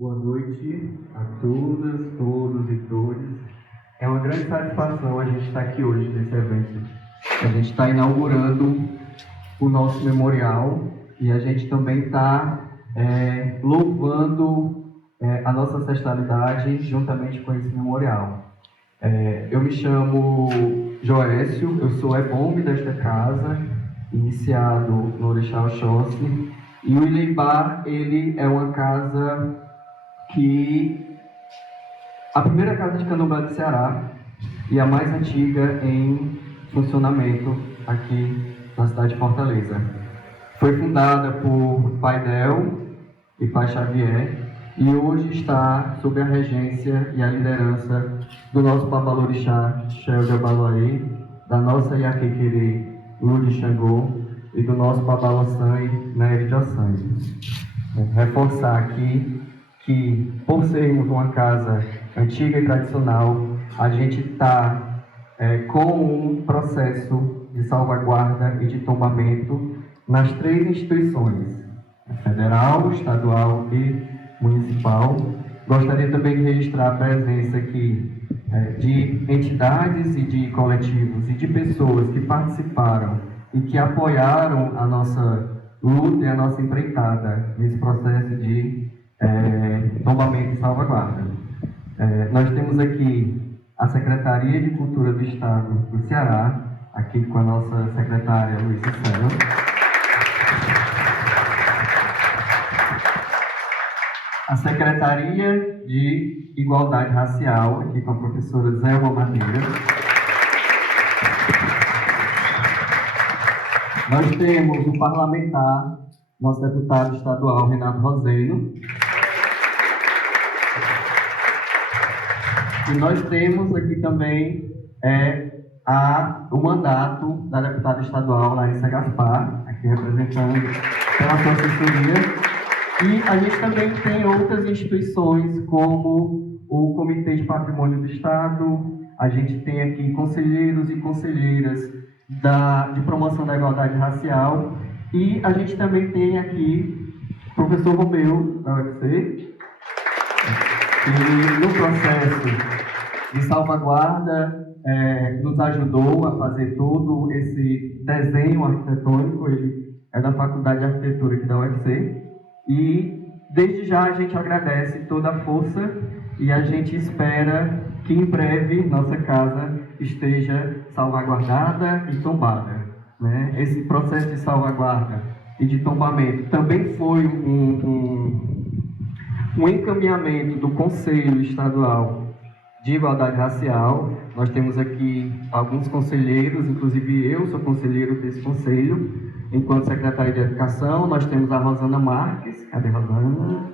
Boa noite a todas, todos e todas. É uma grande satisfação a gente estar aqui hoje nesse evento. A gente está inaugurando o nosso memorial e a gente também está louvando a nossa ancestralidade juntamente com esse memorial. Eu me chamo Joécio, eu sou ebombe desta casa, iniciado no Orixá Oxóssi, e o Ileibá, ele é uma casa a primeira casa de candomblé do Ceará e a mais antiga em funcionamento aqui na cidade de Fortaleza. Foi fundada por Pai Del e Pai Xavier e hoje está sob a regência e a liderança do nosso Babalorixá, Xel de Abaloaê, da nossa Iaquequerê, Ludi Xangô e do nosso Babaloçãe, Nery de Ossangue. Reforçar aqui que, por sermos uma casa antiga e tradicional, a gente está com um processo de salvaguarda e de tombamento nas três instituições, federal, estadual e municipal. Gostaria também de registrar a presença aqui de entidades e de coletivos e de pessoas que participaram e que apoiaram a nossa luta e a nossa empreitada nesse processo de tombamento e salvaguarda. Nós temos aqui a Secretaria de Cultura do Estado do Ceará, aqui com a nossa secretária Luísa Sena. A Secretaria de Igualdade Racial, aqui com a professora Zélma Madeira. Nós temos o parlamentar, nosso deputado estadual Renato Roseno. E nós temos aqui também o mandato da deputada estadual Larissa Gaspar, aqui representando pela sua assessoria. E a gente também tem outras instituições, como o Comitê de Patrimônio do Estado, a gente tem aqui conselheiros e conselheiras de promoção da igualdade racial, e a gente também tem aqui o professor Romeu, da UFC, que no processo de salvaguarda nos ajudou a fazer todo esse desenho arquitetônico. Ele é da Faculdade de Arquitetura aqui da UFC. E desde já a gente agradece toda a força e a gente espera que em breve nossa casa esteja salvaguardada e tombada, né? Esse processo de salvaguarda e de tombamento também foi um encaminhamento do Conselho Estadual de Igualdade Racial. Nós temos aqui alguns conselheiros, inclusive eu sou conselheiro desse conselho, enquanto secretária de Educação. Nós temos a Rosana Marques. Cadê a Rosana?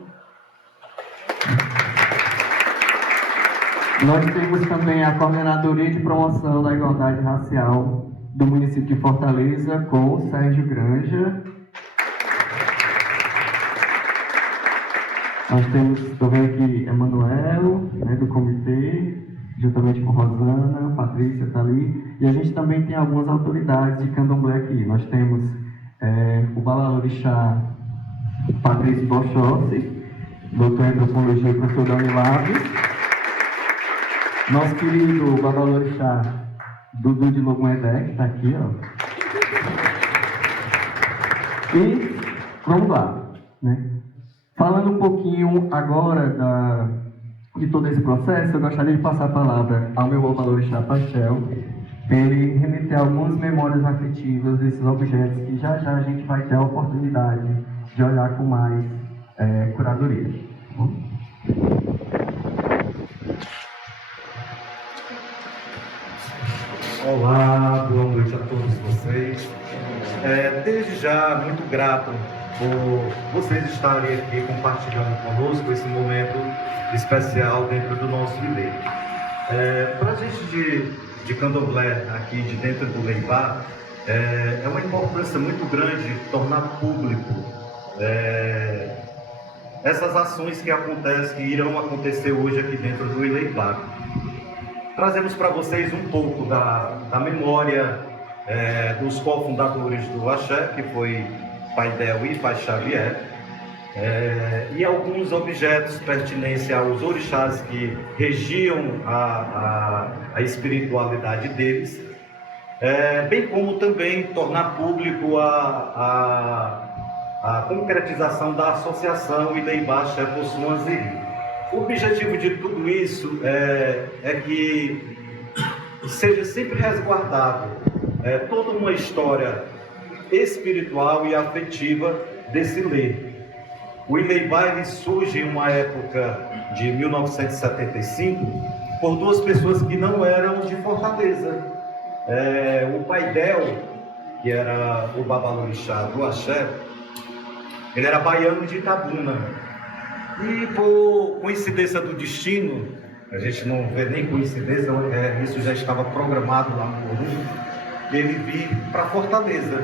Nós temos também a Coordenadoria de Promoção da Igualdade Racial do município de Fortaleza, com o Sérgio Granja. Nós temos, estou vendo aqui, Emanuel, do comitê, juntamente com Rosana, Patrícia está ali. E a gente também tem algumas autoridades de candomblé aqui. Nós temos o Babalorixá Patrício Bochossi, doutor em antropologia e professor da Unilab. Nosso querido Babalorixá Dudu de Logoedé, que está aqui, ó. E vamos lá, né? Falando um pouquinho agora de todo esse processo, eu gostaria de passar a palavra ao meu Babalorixá Pastel, para ele remeter algumas memórias afetivas desses objetos que já a gente vai ter a oportunidade de olhar com mais curadoria. Olá, boa noite a todos vocês. Desde já, muito grato por vocês estarem aqui compartilhando conosco esse momento especial dentro do nosso viveiro. Para a gente de candomblé aqui de dentro do Ileibá, é uma importância muito grande tornar público essas ações que irão acontecer hoje aqui dentro do Ileibá. Trazemos para vocês um pouco da memória dos cofundadores do Axé, que foi Pai Del e Pai Xavier, E alguns objetos pertencentes aos orixás que regiam a espiritualidade deles, bem como também tornar público a concretização da associação Ileibá Axé Possuanziri. O objetivo de tudo isso é que seja sempre resguardado toda uma história espiritual e afetiva desse lei. O Ileibá ele surge em uma época de 1975 por duas pessoas que não eram de Fortaleza. O pai Del, que era o babalorixá do Axé, ele era baiano de Itabuna. E por coincidência do destino, a gente não vê nem coincidência, isso já estava programado lá no Corum, ele vir para Fortaleza.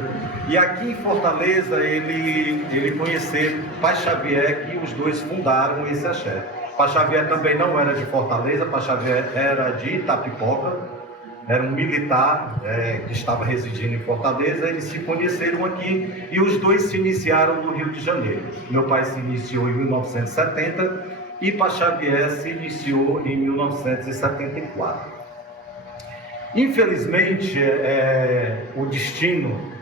E aqui em Fortaleza ele conheceu Pai Xavier, que os dois fundaram esse axé. Pai Xavier também não era de Fortaleza, Pai Xavier era de Itapipoca, era um militar que estava residindo em Fortaleza. Eles se conheceram aqui e os dois se iniciaram no Rio de Janeiro. Meu pai se iniciou em 1970 e Pai Xavier se iniciou em 1974. Infelizmente, o destino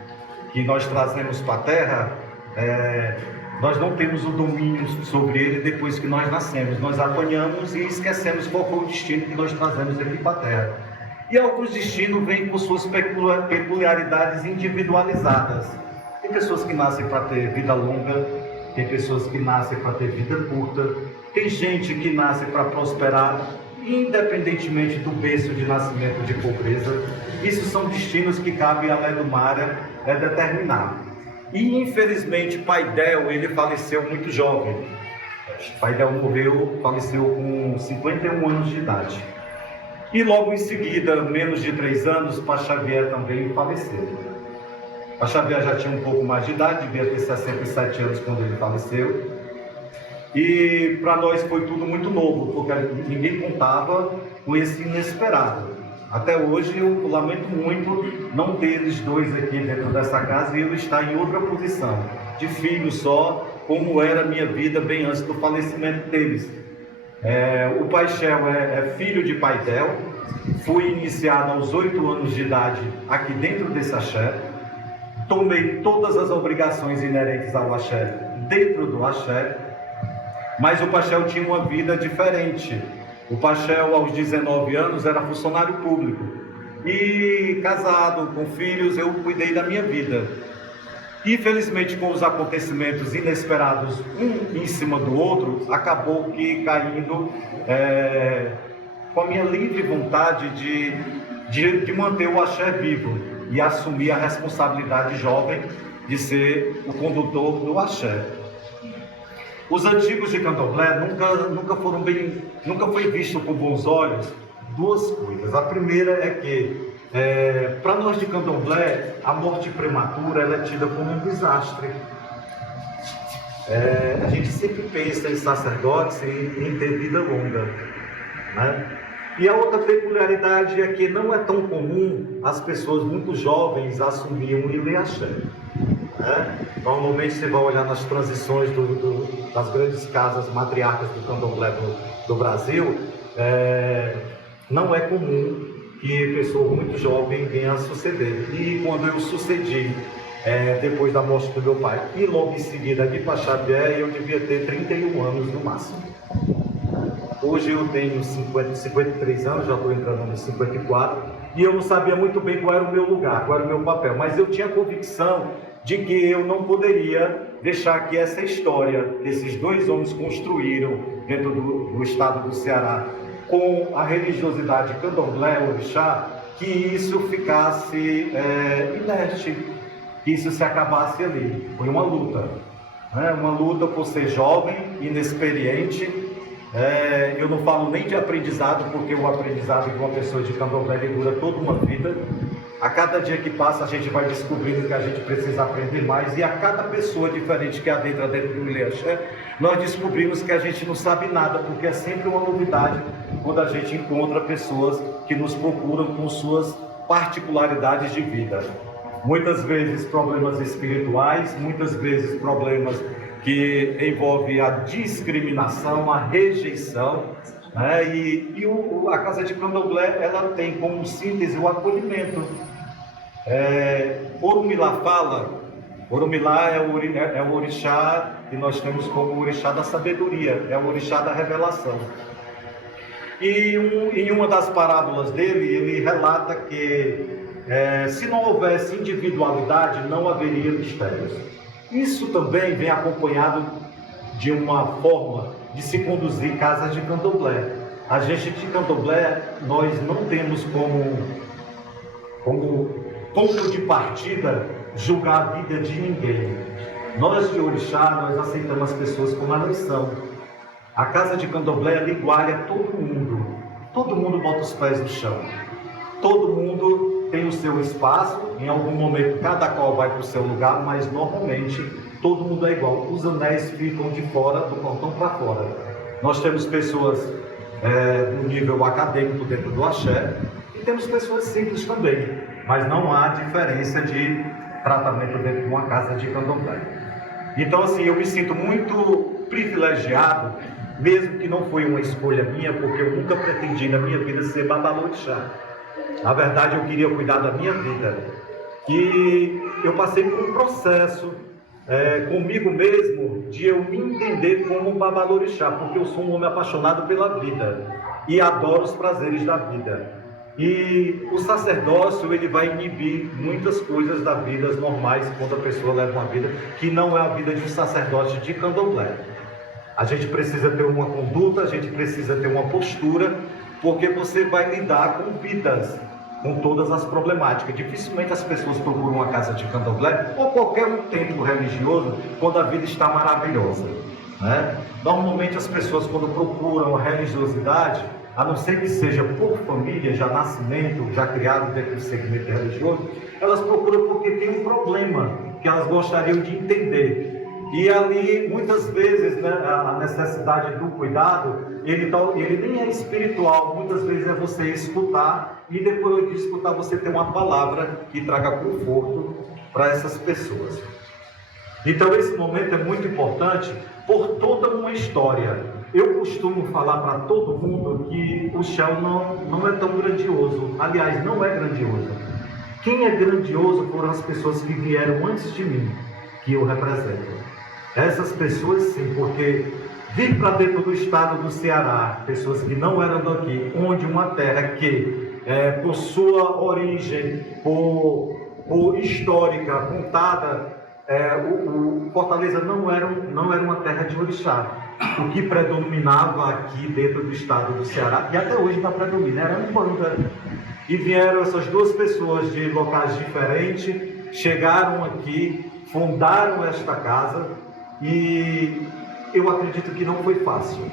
que nós trazemos para a Terra, nós não temos o domínio sobre ele depois que nós nascemos. Nós apanhamos e esquecemos qual foi o destino que nós trazemos aqui para a Terra. E alguns destinos vêm com suas peculiaridades individualizadas. Tem pessoas que nascem para ter vida longa, tem pessoas que nascem para ter vida curta, tem gente que nasce para prosperar, independentemente do berço de nascimento de pobreza. Isso são destinos que cabe a Ledumara determinar. E infelizmente Pai Del, ele faleceu muito jovem. Pai Del faleceu com 51 anos de idade. E logo em seguida, menos de 3 anos, Pai Xavier também faleceu. Pai Xavier já tinha um pouco mais de idade, devia ter 67 anos quando ele faleceu. E para nós foi tudo muito novo, porque ninguém contava com esse inesperado. Até hoje eu lamento muito não ter eles dois aqui dentro dessa casa e eu estar em outra posição, de filho só, como era a minha vida bem antes do falecimento deles. O Pai Shell é filho de Pai Del, fui iniciado aos 8 anos de idade aqui dentro desse axé, tomei todas as obrigações inerentes ao axé dentro do axé, mas o Pai Shell tinha uma vida diferente. O Pai Shell, aos 19 anos, era funcionário público e casado, com filhos, eu cuidei da minha vida. Infelizmente, com os acontecimentos inesperados, um em cima do outro, acabou que caindo com a minha livre vontade de manter o axé vivo e assumir a responsabilidade jovem de ser o condutor do axé. Os antigos de Candomblé nunca foi visto com bons olhos duas coisas. A primeira é que para nós de Candomblé, a morte prematura ela é tida como um desastre. A gente sempre pensa em sacerdotes e em ter vida longa, né? E a outra peculiaridade é que não é tão comum as pessoas muito jovens assumirem um Ilê Axé. Normalmente você vai olhar nas transições das grandes casas matriarcas do Candomblé do Brasil, não é comum que pessoa muito jovem venha a suceder. E quando eu sucedi, depois da morte do meu pai, e logo em seguida de Pai Xavier, eu devia ter 31 anos no máximo. Hoje eu tenho 53 anos, já estou entrando nos 54, e eu não sabia muito bem qual era o meu lugar, qual era o meu papel, mas eu tinha convicção de que eu não poderia deixar que essa história que esses dois homens construíram dentro do estado do Ceará, com a religiosidade candomblé, orixá, que isso ficasse inerte, que isso se acabasse ali. Foi uma luta, né? Uma luta por ser jovem, inexperiente. Eu não falo nem de aprendizado, porque o aprendizado de uma pessoa de candomblé dura toda uma vida. A cada dia que passa a gente vai descobrindo que a gente precisa aprender mais, e a cada pessoa diferente que adentra dentro do Ilê Axé, nós descobrimos que a gente não sabe nada, porque é sempre uma novidade quando a gente encontra pessoas que nos procuram com suas particularidades de vida. Muitas vezes problemas espirituais, muitas vezes problemas que envolve a discriminação, a rejeição, né? A casa de candomblé, ela tem como síntese o acolhimento. Orumilá fala, Orumilá é o orixá que nós temos como orixá da sabedoria, é o orixá da revelação. E em uma das parábolas dele, ele relata que se não houvesse individualidade, não haveria mistérios. Isso também vem acompanhado de uma forma de se conduzir casas de candomblé. A gente de candomblé, nós não temos como ponto de partida julgar a vida de ninguém. Nós de orixá, nós aceitamos as pessoas como elas são. A casa de candomblé, ela iguala todo mundo. Todo mundo bota os pés no chão. Todo mundo tem o seu espaço. Em algum momento, cada qual vai para o seu lugar, mas normalmente todo mundo é igual. Os anéis ficam de fora, do cordão para fora. Nós temos pessoas no nível acadêmico dentro do axé e temos pessoas simples também. Mas não há diferença de tratamento dentro de uma casa de candomblé. Então, assim, eu me sinto muito privilegiado, mesmo que não foi uma escolha minha, porque eu nunca pretendi na minha vida ser babalorixá. Na verdade, eu queria cuidar da minha vida. E eu passei por um processo comigo mesmo de eu me entender como um babalorixá, porque eu sou um homem apaixonado pela vida e adoro os prazeres da vida. E o sacerdócio, ele vai inibir muitas coisas da vida normais quando a pessoa leva uma vida que não é a vida de um sacerdote de candomblé. A gente precisa ter uma conduta, a gente precisa ter uma postura, porque você vai lidar com vidas, com todas as problemáticas. Dificilmente as pessoas procuram uma casa de candomblé ou qualquer um templo religioso quando a vida está maravilhosa, né? Normalmente as pessoas, quando procuram a religiosidade, a não ser que seja por família, já nascimento, já criado dentro do segmento religioso, elas procuram porque tem um problema que elas gostariam de entender. E ali, muitas vezes, né, a necessidade do cuidado, ele nem é espiritual, muitas vezes é você escutar e depois de escutar você ter uma palavra que traga conforto para essas pessoas. Então esse momento é muito importante por toda uma história. Eu costumo falar para todo mundo que o chão não é tão grandioso. Aliás, não é grandioso. Quem é grandioso foram as pessoas que vieram antes de mim, que eu represento. Essas pessoas sim, porque vir para dentro do estado do Ceará, pessoas que não eram daqui, onde uma terra que, por sua origem, por histórica, contada, o Fortaleza não era uma terra de orixá. O que predominava aqui dentro do estado do Ceará, e até hoje está predominando, era Umbanda. E vieram essas duas pessoas de locais diferentes, chegaram aqui, fundaram esta casa, e eu acredito que não foi fácil.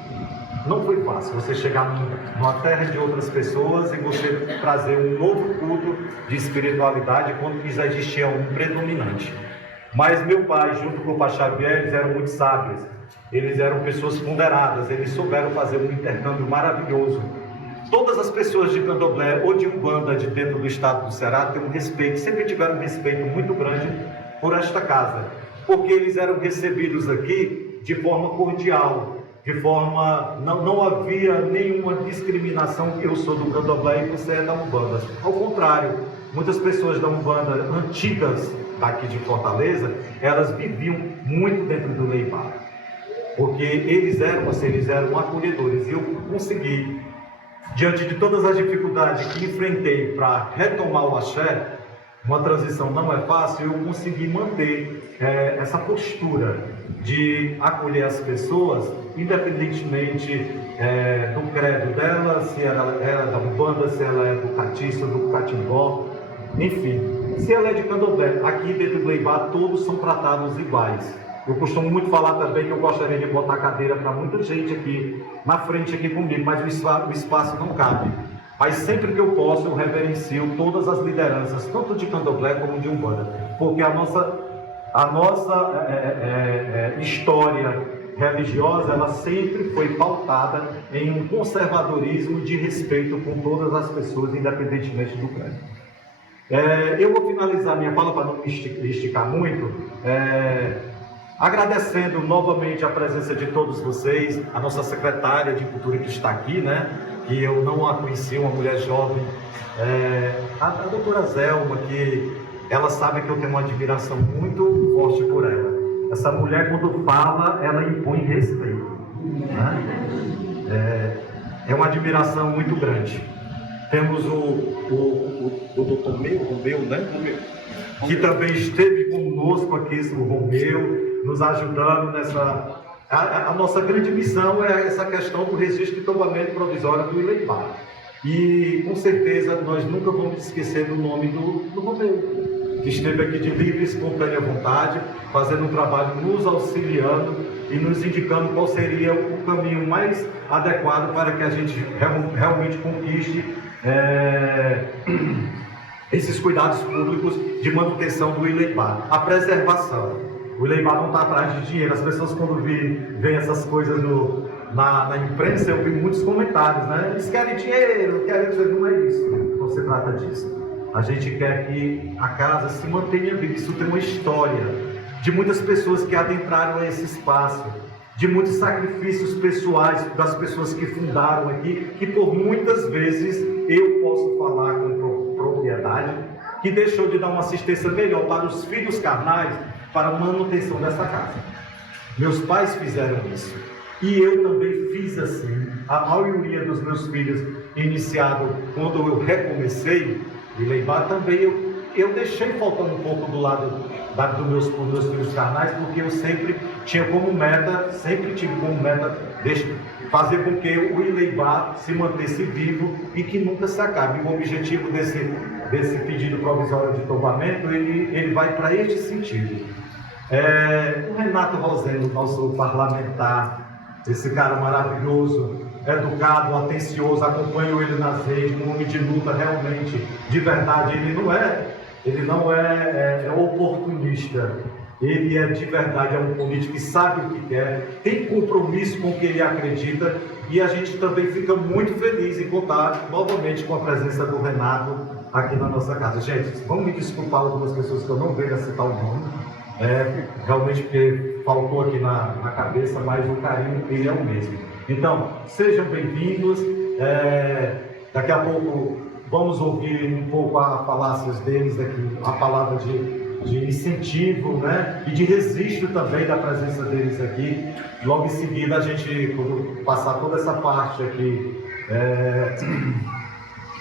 Não foi fácil você chegar numa terra de outras pessoas e você trazer um novo culto de espiritualidade quando já existia um predominante. Mas meu pai, junto com o Pai Xavier, eles eram muito sábios. Eles eram pessoas ponderadas, eles souberam fazer um intercâmbio maravilhoso. Todas as pessoas de candomblé ou de umbanda de dentro do estado do Ceará têm um respeito, sempre tiveram um respeito muito grande por esta casa, porque eles eram recebidos aqui de forma cordial, de forma, não havia nenhuma discriminação, eu sou do candomblé e você é da umbanda. Ao contrário, muitas pessoas da umbanda antigas daqui de Fortaleza, elas viviam muito dentro do Leibá, porque eles eram acolhedores. E eu consegui, diante de todas as dificuldades que enfrentei para retomar o axé, uma transição não é fácil, eu consegui manter essa postura de acolher as pessoas, independentemente do credo dela, se ela é da umbanda, se ela é do catiço, do catimbó, enfim. Se ela é de candomblé, aqui dentro do Leibá todos são tratados iguais. Eu costumo muito falar também que eu gostaria de botar cadeira para muita gente aqui, na frente aqui comigo, mas o espaço não cabe. Mas sempre que eu posso, eu reverencio todas as lideranças, tanto de candomblé como de umbanda, porque a nossa história religiosa, ela sempre foi pautada em um conservadorismo de respeito com todas as pessoas, independentemente do credo. Eu vou finalizar minha fala para não me esticar muito. Agradecendo novamente a presença de todos vocês, a nossa secretária de Cultura que está aqui, né? Que eu não a conheci, uma mulher jovem, a doutora Zelma, que ela sabe que eu tenho uma admiração muito forte por ela. Essa mulher, quando fala, ela impõe respeito, né? É uma admiração muito grande. Temos o doutor Romeu, né? Que também esteve conosco aqui, o Romeu, nos ajudando nessa... A nossa grande missão é essa questão do registro de tombamento provisório do Ileibá. E, com certeza, nós nunca vamos esquecer do nome do Romeu, que esteve aqui de livre e espontânea vontade, fazendo um trabalho, nos auxiliando e nos indicando qual seria o caminho mais adequado para que a gente realmente conquiste esses cuidados públicos de manutenção do Ileibá, a preservação. O Ileibá não está atrás de dinheiro. As pessoas, quando veem essas coisas na imprensa, eu vi muitos comentários, né? Eles querem dinheiro, querem dizer, não é isso, não se trata disso. A gente quer que a casa se mantenha viva. Isso tem uma história de muitas pessoas que adentraram esse espaço, de muitos sacrifícios pessoais das pessoas que fundaram aqui, que por muitas vezes eu posso falar com propriedade, que deixou de dar uma assistência melhor para os filhos carnais, para a manutenção dessa casa. Meus pais fizeram isso. E eu também fiz assim. A maioria dos meus filhos, iniciado quando eu recomecei, e Ileibá também, eu deixei faltando um pouco do lado dos meus filhos carnais, porque eu sempre tive como meta fazer com que o Ileibá se mantesse vivo e que nunca se acabe. O objetivo desse pedido provisório de tombamento, ele vai para este sentido. O Renato Rosendo, nosso parlamentar, esse cara maravilhoso, educado, atencioso, acompanho ele nas redes, um homem de luta realmente, de verdade. Ele não é oportunista, ele é de verdade, é um político que sabe o que quer, tem compromisso com o que ele acredita, e a gente também fica muito feliz em contar novamente com a presença do Renato aqui na nossa casa. Gente, vamos me desculpar algumas pessoas que eu não venho a citar o nome, realmente porque faltou aqui na cabeça, mas o carinho ele é o mesmo. Então, sejam bem-vindos. Daqui a pouco vamos ouvir um pouco a falácias deles aqui, a palavra de incentivo, né? E de registro também da presença deles aqui. Logo em seguida, a gente, quando passar toda essa parte aqui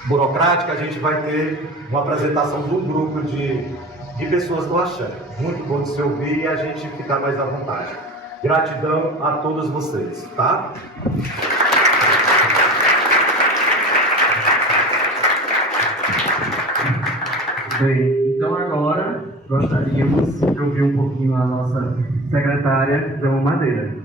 burocrática, a gente vai ter uma apresentação de um grupo de pessoas do Axé. Muito bom de se ouvir e a gente ficar mais à vontade. Gratidão a todos vocês, tá? Bem, então agora gostaríamos de ouvir um pouquinho a nossa secretária, Zelma Madeira.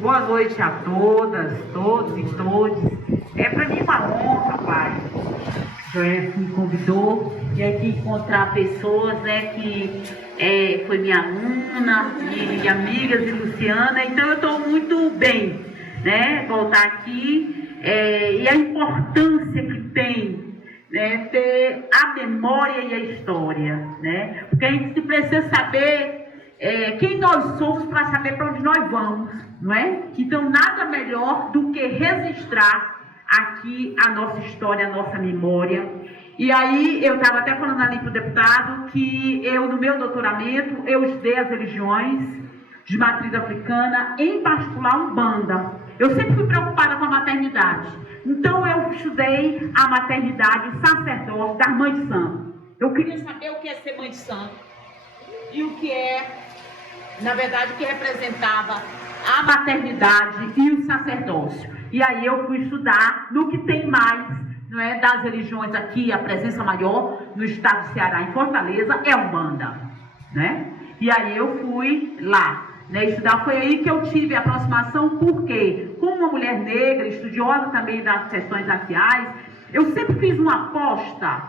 Boa noite a todas, todos e todes. É para mim uma honra, pai. O Joel me convidou e aqui encontrar pessoas, né, que foi minha aluna e amigas de Luciana, então eu estou muito bem, né, voltar aqui e a importância que tem, né, ter a memória e a história, né, porque a gente precisa saber quem nós somos para saber para onde nós vamos, não é? Então nada melhor do que registrar aqui a nossa história, a nossa memória. E aí eu estava até falando ali para o deputado que eu, no meu doutoramento, eu estudei as religiões de matriz africana, em particular Umbanda. Eu sempre fui preocupada com a maternidade. Então eu estudei a maternidade, o sacerdócio das mães de santo. Eu queria saber o que é ser mãe de santo e o que é, na verdade, o que representava a maternidade e o sacerdócio. E aí eu fui estudar no que tem mais, não é, das religiões aqui, a presença maior no estado do Ceará, em Fortaleza, é Umbanda, né? E aí eu fui lá, né, estudar. Foi aí que eu tive a aproximação, porque como uma mulher negra, estudiosa também das questões raciais, eu sempre fiz uma aposta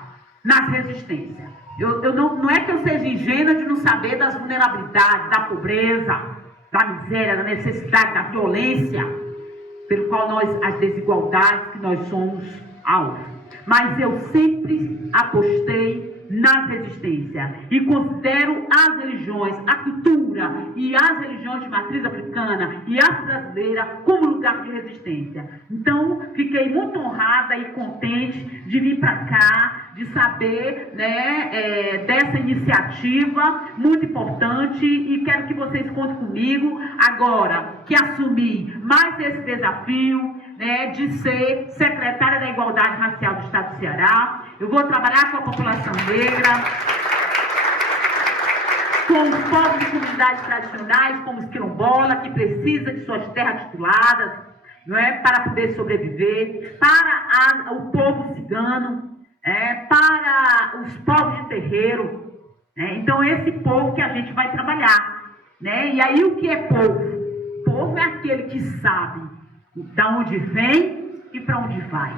nas resistências. Não é que eu seja ingênua de não saber das vulnerabilidades, da pobreza, da miséria, da necessidade, da violência. pelo qual as desigualdades que nós somos alvo. Mas eu sempre apostei na resistência e considero as religiões, a cultura e as religiões de matriz africana e afro-brasileira como lugar de resistência. Então, fiquei muito honrada e contente de vir para cá, de saber, né, dessa iniciativa muito importante, e quero que vocês contem comigo agora que assumi mais esse desafio, né, de ser secretária da Igualdade Racial do Estado do Ceará. Eu vou trabalhar com a população negra, com os povos de comunidades tradicionais, como os quilombolas, que precisam de suas terras tituladas, não é, para poder sobreviver, para o povo cigano, para os povos de terreiro, né? Então, esse povo que a gente vai trabalhar, né? E aí, o que é povo? Povo é aquele que sabe da onde vem e para onde vai,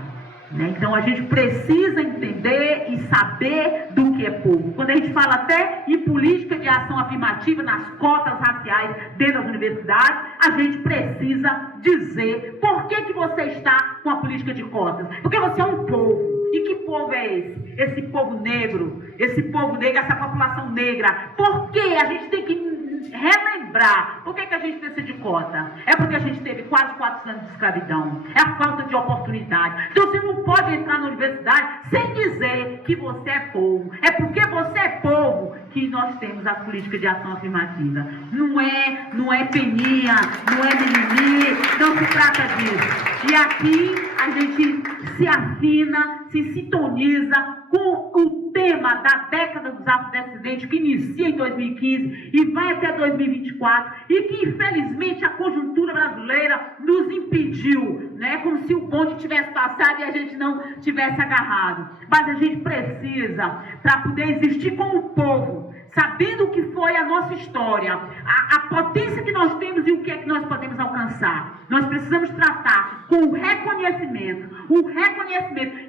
né? Então, a gente precisa entender e saber do que é povo. Quando a gente fala até em política de ação afirmativa nas cotas raciais dentro das universidades, a gente precisa dizer por que você está com a política de cotas. Porque você é um povo. E que povo é esse? Esse povo negro, essa população negra. Por que a gente tem que relembrar? Por que a gente precisa de cota? É porque a gente teve quase 4 anos de escravidão. É a falta de oportunidade. Então você não pode entrar na universidade sem dizer que você é povo. É porque você é povo que nós temos a política de ação afirmativa. Não é peninha, não é mimimi, não se trata disso. E aqui a gente se afina, se sintoniza com o tema da década dos afrodescendentes, que inicia em 2015 e vai até 2024, e que infelizmente a conjuntura brasileira nos impediu, né? Como se o bonde tivesse passado e a gente não tivesse agarrado. Mas a gente precisa, para poder existir como povo, sabendo o que foi a nossa história, a potência que nós temos e o que é que nós podemos alcançar. Nós precisamos tratar com o reconhecimento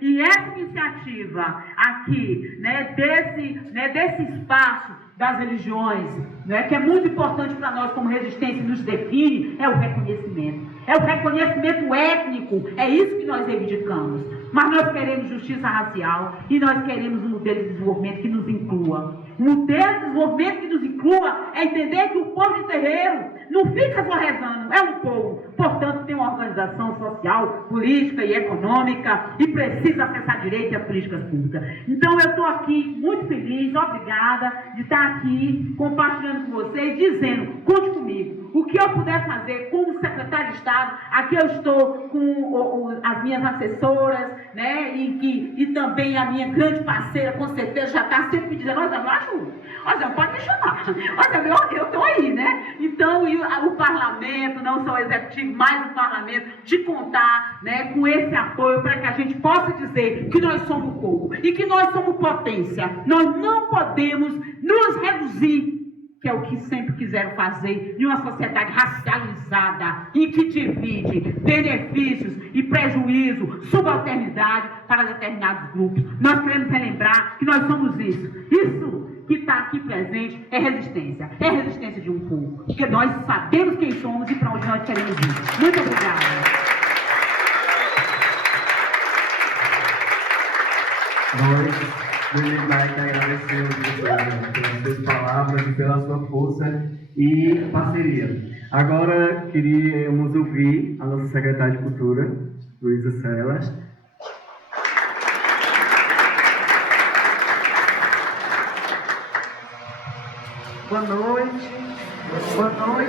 e essa iniciativa aqui, né, desse espaço das religiões, né, que é muito importante para nós como resistência, nos define, é o reconhecimento. É o reconhecimento étnico, é isso que nós reivindicamos. Mas nós queremos justiça racial e nós queremos um modelo de desenvolvimento que nos inclua. Um modelo de desenvolvimento que nos inclua é entender que o povo de terreiro não fica só rezando, é um povo. Portanto, tem uma organização social, política e econômica e precisa acessar direito e as políticas públicas. Então, eu estou aqui muito feliz, obrigada de estar aqui compartilhando com vocês, dizendo, conte comigo. O que eu puder fazer como secretário de Estado, aqui eu estou com as minhas assessoras, né, e também a minha grande parceira, com certeza, já está sempre me dizendo, olha, pode me chamar, olha, eu estou aí, né? Então, o parlamento, não só o executivo, mas o parlamento, de contar, né, com esse apoio para que a gente possa dizer que nós somos povo e que nós somos potência. Nós não podemos nos reduzir, que é o que sempre quiseram fazer, em uma sociedade racializada e que divide benefícios e prejuízo, subalternidade para determinados grupos. Nós queremos relembrar que nós somos isso. Isso que está aqui presente é resistência de um povo, porque nós sabemos quem somos e para onde nós queremos ir. Muito obrigada. Nós devemos agradecer pelas suas palavras e pela sua força e parceria. Agora queríamos ouvir a nossa secretária de Cultura, Luísa Celas. Boa noite,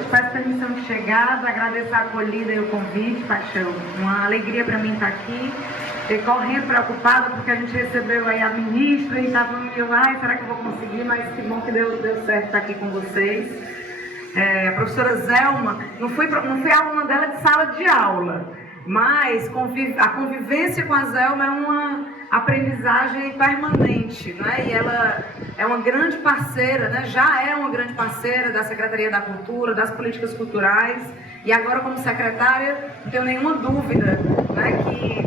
peço permissão de chegada, agradecer a acolhida e o convite, Paixão. Uma alegria para mim estar aqui, correndo, preocupada, porque a gente recebeu aí a ministra e estava meio, será que eu vou conseguir? Mas que bom que deu certo estar aqui com vocês. A professora Zelma, não fui aluna dela de sala de aula, mas a convivência com a Zelma é uma aprendizagem permanente, né? E ela é uma grande parceira, né? Já é uma grande parceira da Secretaria da Cultura, das políticas culturais, e agora como secretária, não tenho nenhuma dúvida, né, que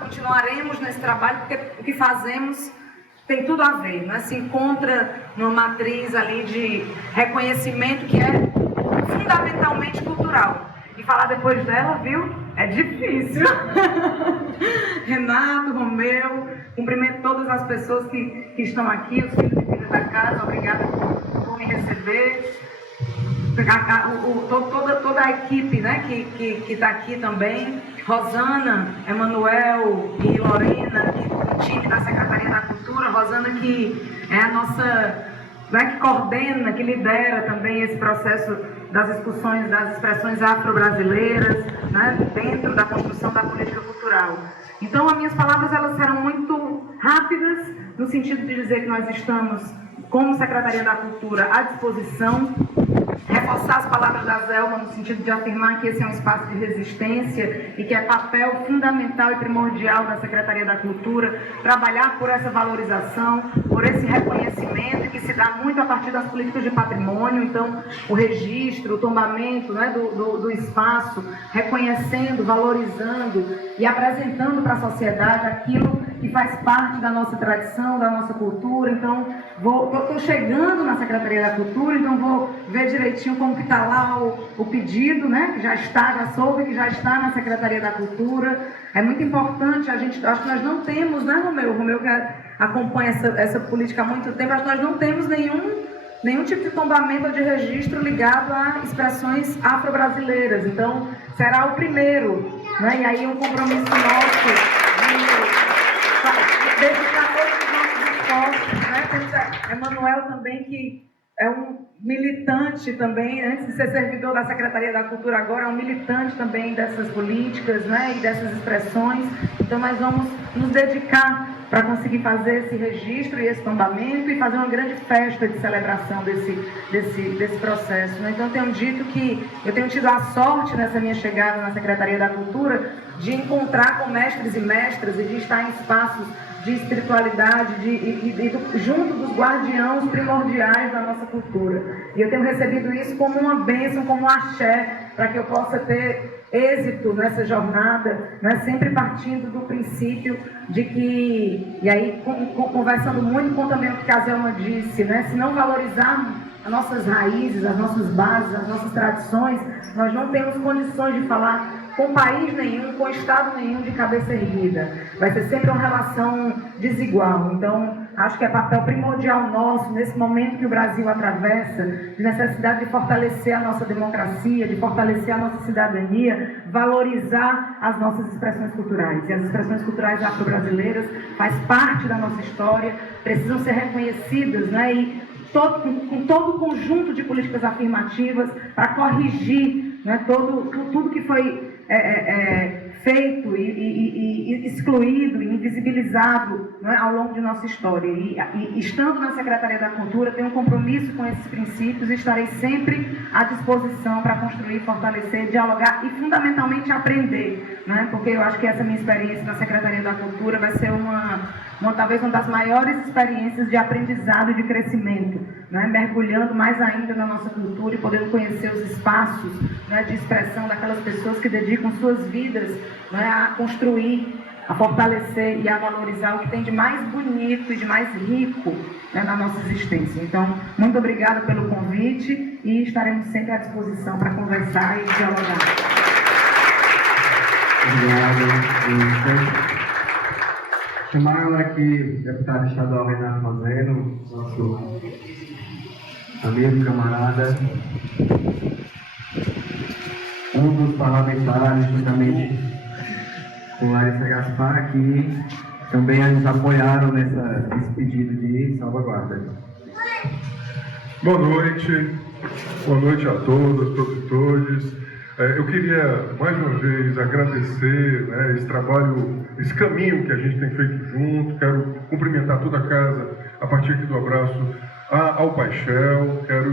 continuaremos nesse trabalho, porque o que fazemos tem tudo a ver, né? Se encontra numa matriz ali de reconhecimento que é fundamentalmente cultural. E falar depois dela, viu? É difícil. Renato, Romeu, cumprimento todas as pessoas que estão aqui, os filhos e filhas da casa, obrigada por me receber. Toda a equipe, né, que está aqui também, Rosana, Emanuel e Lorena, o time da Secretaria da Cultura, Rosana que é a nossa, né, que coordena, que lidera também esse processo das discussões das expressões afro-brasileiras, né, dentro da construção da política cultural. Então, as minhas palavras elas serão muito rápidas, no sentido de dizer que nós estamos, como Secretaria da Cultura, à disposição, reforçar as palavras da Zelma no sentido de afirmar que esse é um espaço de resistência e que é papel fundamental e primordial da Secretaria da Cultura trabalhar por essa valorização, por esse reconhecimento que se dá muito a partir das políticas de patrimônio. Então, o registro, o tombamento, né, do espaço, reconhecendo, valorizando e apresentando para a sociedade aquilo que faz parte da nossa tradição, da nossa cultura. Então, estou chegando na Secretaria da Cultura, então vou ver direitinho como que está lá o pedido, né? Que já soube que já está na Secretaria da Cultura. É muito importante, acho que nós não temos, né, Romeu? O Romeu que acompanha essa política há muito tempo, acho que nós não temos nenhum tipo de tombamento ou de registro ligado a expressões afro-brasileiras. Então, será o primeiro, né? E aí um compromisso nosso de dedicar todos os nossos esforços, né? Temos a Emanuel também, que é um militante também, antes de ser servidor da Secretaria da Cultura agora, é um militante também dessas políticas, né, e dessas expressões. Então nós vamos nos dedicar para conseguir fazer esse registro e esse tombamento e fazer uma grande festa de celebração desse processo, né? Então eu tenho tido a sorte nessa minha chegada na Secretaria da Cultura de encontrar com mestres e mestras e de estar em espaços de espiritualidade, junto dos guardiãos primordiais da nossa cultura. E eu tenho recebido isso como uma bênção, como um axé, para que eu possa ter êxito nessa jornada, né? Sempre partindo do princípio de que, e aí conversando muito com também o que a Zelma disse, né? Se não valorizarmos as nossas raízes, as nossas bases, as nossas tradições, nós não temos condições de falar com país nenhum, com estado nenhum de cabeça erguida. Vai ser sempre uma relação desigual. Então, acho que é papel primordial nosso, nesse momento que o Brasil atravessa, de necessidade de fortalecer a nossa democracia, de fortalecer a nossa cidadania, valorizar as nossas expressões culturais. E as expressões culturais afro-brasileiras faz parte da nossa história, precisam ser reconhecidas, né? E com todo o conjunto de políticas afirmativas para corrigir, né, tudo que foi feito e excluído e invisibilizado, né, ao longo de nossa história. E estando na Secretaria da Cultura, tenho um compromisso com esses princípios e estarei sempre à disposição para construir, fortalecer, dialogar e fundamentalmente aprender, né, porque eu acho que essa minha experiência na Secretaria da Cultura vai ser talvez uma das maiores experiências de aprendizado e de crescimento, né? Mergulhando mais ainda na nossa cultura e podendo conhecer os espaços, né, de expressão daquelas pessoas que dedicam suas vidas, né, a construir, a fortalecer e a valorizar o que tem de mais bonito e de mais rico, né, na nossa existência. Então, muito obrigada pelo convite e estaremos sempre à disposição para conversar e dialogar. Obrigado. Chamar agora aqui o deputado estadual Renato Roseno, nosso amigo, camarada, um dos parlamentares, juntamente com Larissa Gaspar, que também nos apoiaram nesse pedido de salvaguarda. Boa noite a todas e todos. Eu queria, mais uma vez, agradecer, né, esse trabalho, esse caminho que a gente tem feito junto. Quero cumprimentar toda a casa, a partir aqui do abraço ao Paixel. Quero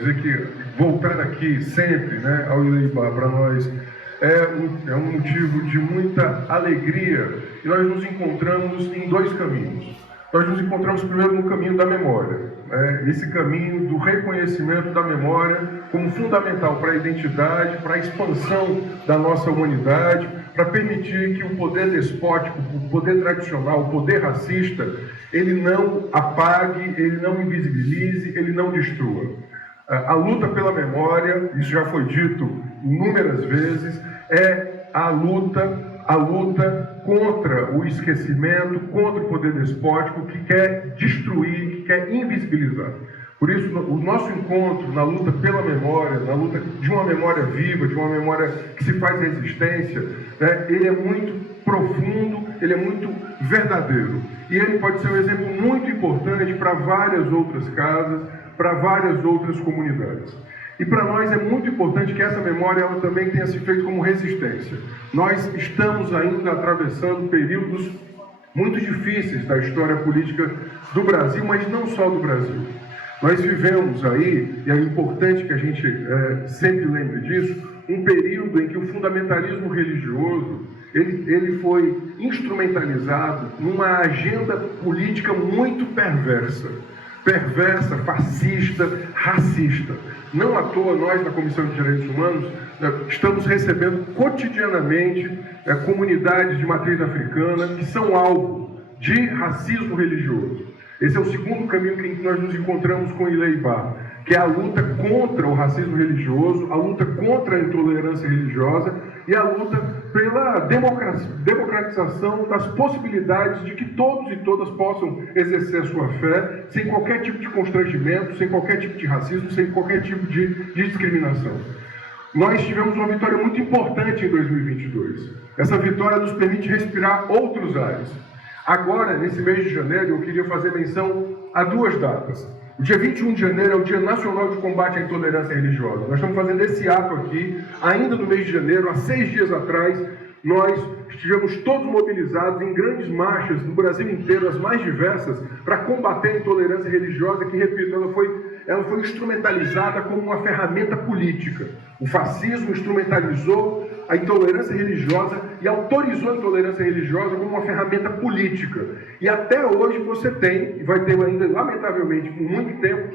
dizer que voltar aqui sempre, né, ao Ileibá, para nós é um motivo de muita alegria. E nós nos encontramos em dois caminhos. Nós nos encontramos primeiro no caminho da memória, né? Esse caminho do reconhecimento da memória como fundamental para a identidade, para a expansão da nossa humanidade, para permitir que o poder despótico, o poder tradicional, o poder racista, ele não apague, ele não invisibilize, ele não destrua. A luta pela memória, isso já foi dito inúmeras vezes, é a luta contra o esquecimento, contra o poder despótico que quer destruir, que quer invisibilizar. Por isso, o nosso encontro na luta pela memória, na luta de uma memória viva, de uma memória que se faz resistência, né, ele é muito profundo, ele é muito verdadeiro. E ele pode ser um exemplo muito importante para várias outras casas, para várias outras comunidades. E para nós é muito importante que essa memória ela também tenha se feito como resistência. Nós estamos ainda atravessando períodos muito difíceis da história política do Brasil, mas não só do Brasil. Nós vivemos aí, e é importante que a gente sempre lembre disso, um período em que o fundamentalismo religioso ele foi instrumentalizado numa agenda política muito perversa, fascista, racista. Não à toa nós, na Comissão de Direitos Humanos, estamos recebendo cotidianamente comunidades de matriz africana que são alvo de racismo religioso. Esse é o segundo caminho em que nós nos encontramos com Ileibar, que é a luta contra o racismo religioso, a luta contra a intolerância religiosa e a luta pela democratização das possibilidades de que todos e todas possam exercer a sua fé sem qualquer tipo de constrangimento, sem qualquer tipo de racismo, sem qualquer tipo de discriminação. Nós tivemos uma vitória muito importante em 2022. Essa vitória nos permite respirar outros ares. Agora, nesse mês de janeiro, eu queria fazer menção a duas datas. O dia 21 de janeiro é o Dia Nacional de Combate à Intolerância Religiosa. Nós estamos fazendo esse ato aqui, ainda no mês de janeiro, há 6 dias atrás, nós estivemos todos mobilizados em grandes marchas no Brasil inteiro, as mais diversas, para combater a intolerância religiosa, que, repito, ela foi instrumentalizada como uma ferramenta política. O fascismo instrumentalizou a intolerância religiosa e autorizou a intolerância religiosa como uma ferramenta política. E até hoje você tem, e vai ter ainda, lamentavelmente, por muito tempo.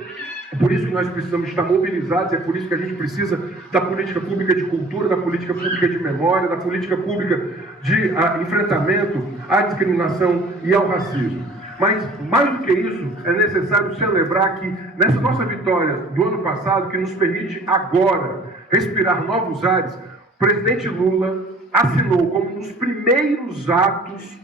É por isso que nós precisamos estar mobilizados, é por isso que a gente precisa da política pública de cultura, da política pública de memória, da política pública de enfrentamento à discriminação e ao racismo. Mas, mais do que isso, é necessário celebrar que, nessa nossa vitória do ano passado, que nos permite agora respirar novos ares, o presidente Lula assinou como um dos primeiros atos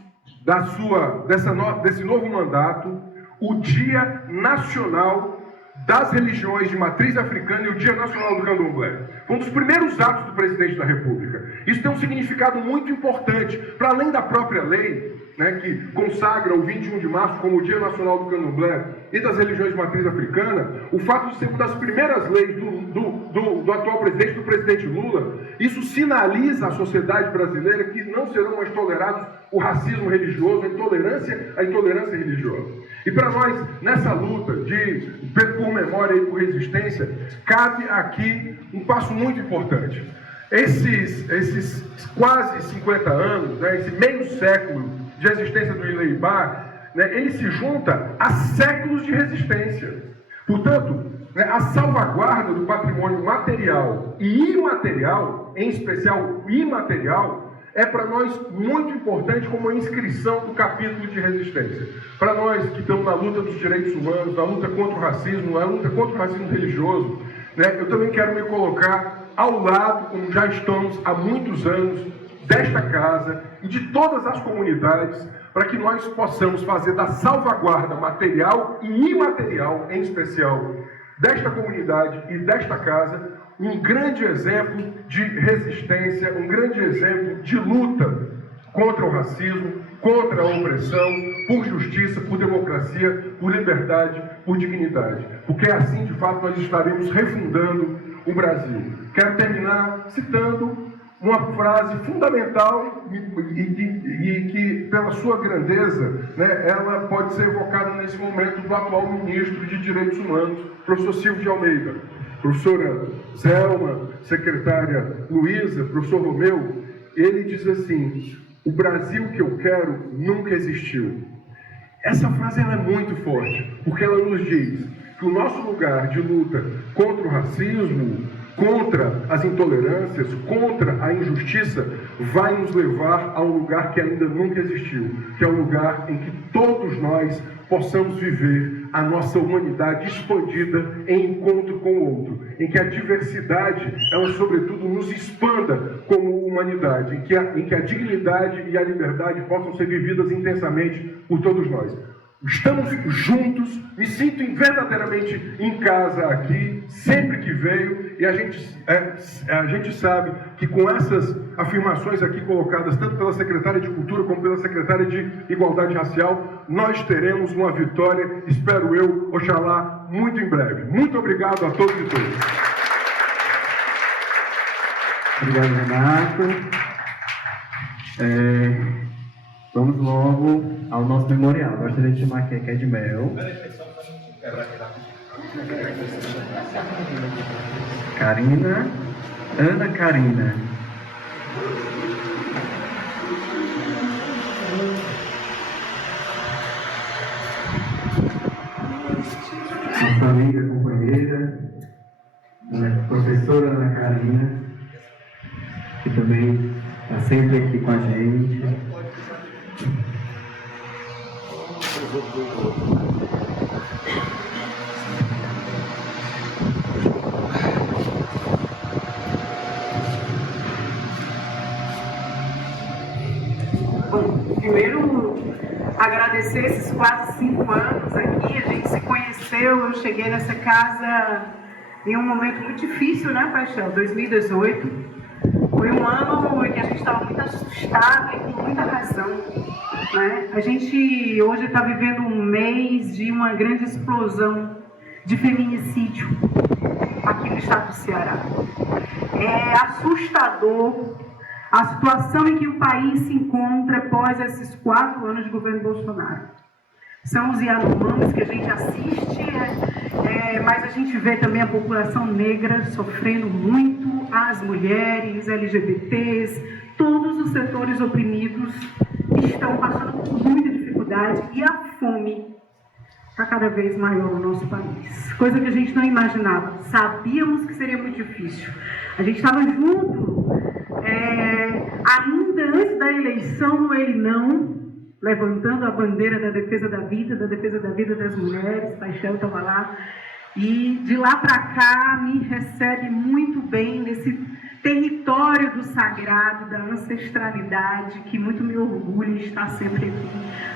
desse novo mandato o Dia Nacional das Religiões de Matriz Africana e o Dia Nacional do Candomblé. Foi um dos primeiros atos do presidente da República. Isso tem um significado muito importante, para além da própria lei, né, que consagra o 21 de março como o Dia Nacional do Candomblé e das religiões de matriz africana, o fato de ser uma das primeiras leis do atual presidente, do presidente Lula, isso sinaliza à sociedade brasileira que não serão mais tolerados o racismo religioso, a intolerância religiosa. E para nós, nessa luta por memória e por resistência, cabe aqui um passo muito importante. Esses quase 50 anos, né, esse meio século de existência do Ileibar, né, ele se junta a séculos de resistência. Portanto, né, a salvaguarda do patrimônio material e imaterial, em especial imaterial, é para nós muito importante como a inscrição do capítulo de resistência. Para nós que estamos na luta dos direitos humanos, na luta contra o racismo, na luta contra o racismo religioso, né, eu também quero me colocar ao lado, como já estamos há muitos anos, desta casa e de todas as comunidades, para que nós possamos fazer da salvaguarda material e imaterial, em especial, desta comunidade e desta casa, um grande exemplo de resistência, um grande exemplo de luta contra o racismo, contra a opressão, por justiça, por democracia, por liberdade, por dignidade. Porque assim, de fato, nós estaremos refundando o Brasil. Quero terminar citando uma frase fundamental e que, pela sua grandeza, né, ela pode ser evocada nesse momento do atual ministro de Direitos Humanos, professor Silvio de Almeida. Professora Zelma, secretária Luísa, professor Romeu, ele diz assim: o Brasil que eu quero nunca existiu. Essa frase ela é muito forte, porque ela nos diz que o nosso lugar de luta contra o racismo, contra as intolerâncias, contra a injustiça, vai nos levar a um lugar que ainda nunca existiu, que é um lugar em que todos nós possamos viver a nossa humanidade expandida em encontro com o outro, em que a diversidade, ela sobretudo nos expanda como humanidade, em que a dignidade e a liberdade possam ser vividas intensamente por todos nós. Estamos juntos, me sinto verdadeiramente em casa aqui, sempre que venho, e a gente sabe que com essas afirmações aqui colocadas, tanto pela secretária de Cultura como pela secretária de Igualdade Racial, nós teremos uma vitória, espero eu, oxalá, muito em breve. Muito obrigado a todos e todas. Obrigado, Renato. Vamos logo ao nosso memorial. Gostaria de chamar aqui a Kedmel. Karina. Ana Karina. Nossa amiga, companheira, professora Ana Karina, que também está sempre aqui com a gente. Bom, primeiro agradecer esses quase 5 anos aqui, a gente se conheceu, eu cheguei nessa casa em um momento muito difícil, né, Paixão? 2018. Foi um ano em que a gente estava muito assustado e com muita razão, né? A gente hoje está vivendo um mês de uma grande explosão de feminicídio aqui no estado do Ceará. É assustador a situação em que o país se encontra após esses 4 anos de governo Bolsonaro. São os Yanomamis que a gente assiste, mas a gente vê também a população negra sofrendo muito, as mulheres, LGBTs, todos os setores oprimidos estão passando por muita dificuldade e a fome está cada vez maior no nosso país. Coisa que a gente não imaginava, sabíamos que seria muito difícil. A gente estava junto, ainda antes da eleição, no Ele Não, levantando a bandeira da defesa da vida das mulheres. Paixão estava lá, e de lá para cá me recebe muito bem nesse território do sagrado, da ancestralidade, que muito me orgulha estar sempre aqui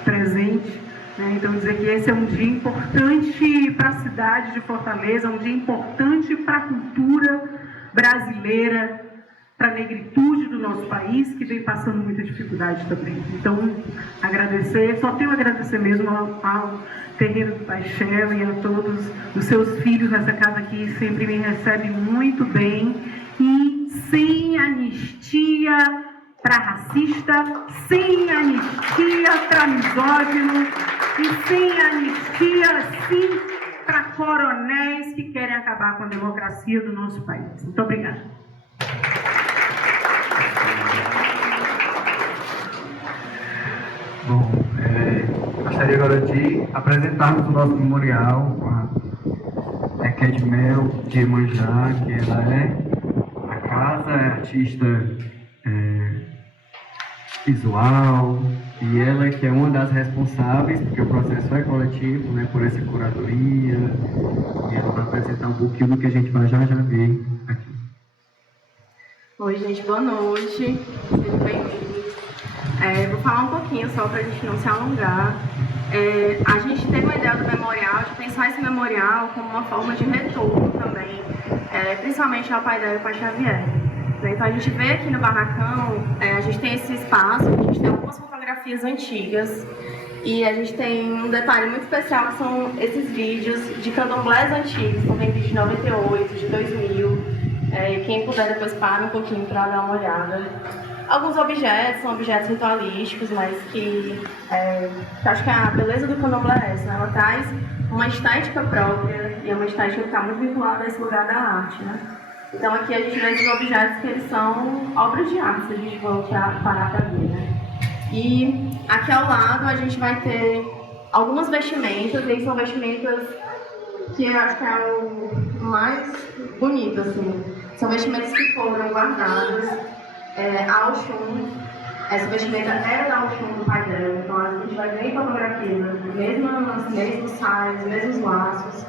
presente, né? Então dizer que esse é um dia importante para a cidade de Fortaleza, um dia importante para a cultura brasileira, para a negritude do nosso país, que vem passando muita dificuldade também. Então, agradecer, só tenho a agradecer mesmo ao terreiro do Paixão e a todos os seus filhos nessa casa que sempre me recebem muito bem, e sem anistia para racista, sem anistia para misógino e sem anistia, sim, para coronéis que querem acabar com a democracia do nosso país. Muito obrigada. Bom, gostaria agora de apresentarmos o nosso memorial com a Kedmel de Iemanjá, que ela a casa, é artista visual, e ela que é uma das responsáveis, porque o processo é coletivo, né, por essa curadoria, e ela vai apresentar um pouquinho do que a gente vai já ver aqui. Oi, gente, boa noite, sejam bem-vindos. Vou falar um pouquinho só para a gente não se alongar. A gente teve uma ideia do memorial, de pensar esse memorial como uma forma de retorno também, principalmente ao pai dela e ao pai Xavier. Então a gente vê aqui no barracão, a gente tem esse espaço, a gente tem algumas fotografias antigas, e a gente tem um detalhe muito especial, que são esses vídeos de candomblés antigos. Então tem vídeo de 98, de 2000, quem puder depois para um pouquinho para dar uma olhada. Alguns objetos, são objetos ritualísticos, mas que acho que a beleza do candomblé é essa, né? Ela traz uma estética própria, e é uma estética que está muito vinculada a esse lugar da arte, né? Então aqui a gente vê esses objetos que eles são obras de arte, se a gente for parar para ver, né? E aqui ao lado a gente vai ter algumas vestimentas, e são vestimentas que eu acho que é o mais bonito, assim. São vestimentas que foram guardadas a Oxum. Essa vestimenta era da Oxum do pai dela, então a gente vai ver tem fotografia, mesmos saios, mesmos laços,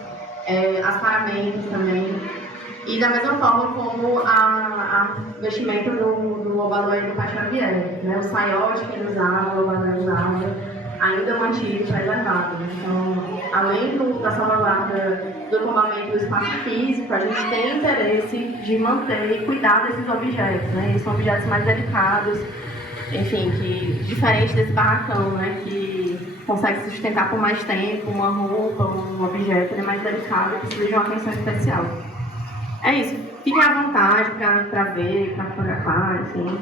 as paramentas também. E da mesma forma como a vestimenta do Lobadoeiro do Pai Xavier, né? O saiote que ele usava, o Lobadoeiro usava, ainda mantido, preservado. Então, além da salvaguarda do tombamento do espaço físico, a gente tem interesse de manter e cuidar desses objetos, né? Eles são objetos mais delicados, enfim, que diferente desse barracão, né? Que consegue se sustentar por mais tempo, uma roupa, um objeto, ele é mais delicado, precisa de uma atenção especial. É isso, fiquem à vontade para ver, para fotografar, enfim.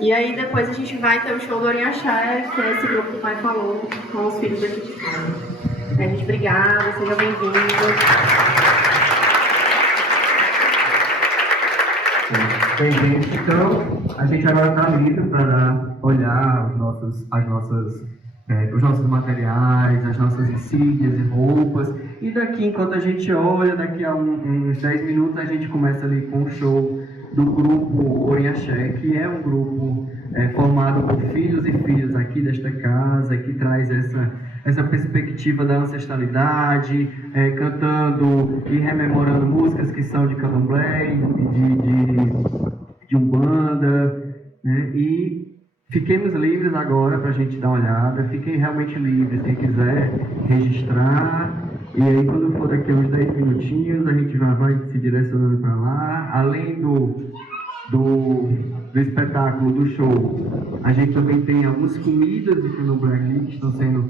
E aí depois a gente vai ter o show do Oriaxé, que é esse grupo que o pai falou, com os filhos daqui de casa. Gente, obrigada, sejam bem-vindos. Bem, gente, então a gente agora está livre para olhar os nossos materiais, as nossas insígnias e roupas. E daqui, enquanto a gente olha, daqui a uns 10 minutos, a gente começa ali com o show do grupo Oriaxé, que é um grupo formado por filhos e filhas aqui desta casa, que traz essa perspectiva da ancestralidade, cantando e rememorando músicas que são de candomblé, de umbanda, né? E fiquemos livres agora para a gente dar uma olhada, fiquem realmente livres, quem quiser registrar, e aí quando for daqui a uns 10 minutinhos, a gente já vai se direcionando para lá. Além do espetáculo, do show, a gente também tem algumas comidas de candomblé aqui que estão sendo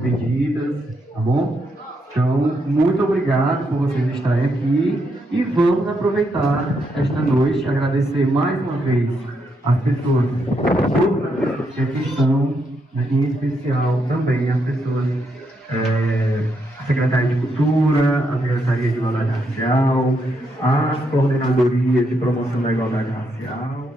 vendidas, tá bom? Então, muito obrigado por vocês estarem aqui e vamos aproveitar esta noite, agradecer mais uma vez as pessoas que aqui estão, em especial também as pessoas, a Secretaria de Cultura, a Secretaria de Igualdade Racial, as Coordenadorias de Promoção da Igualdade Racial,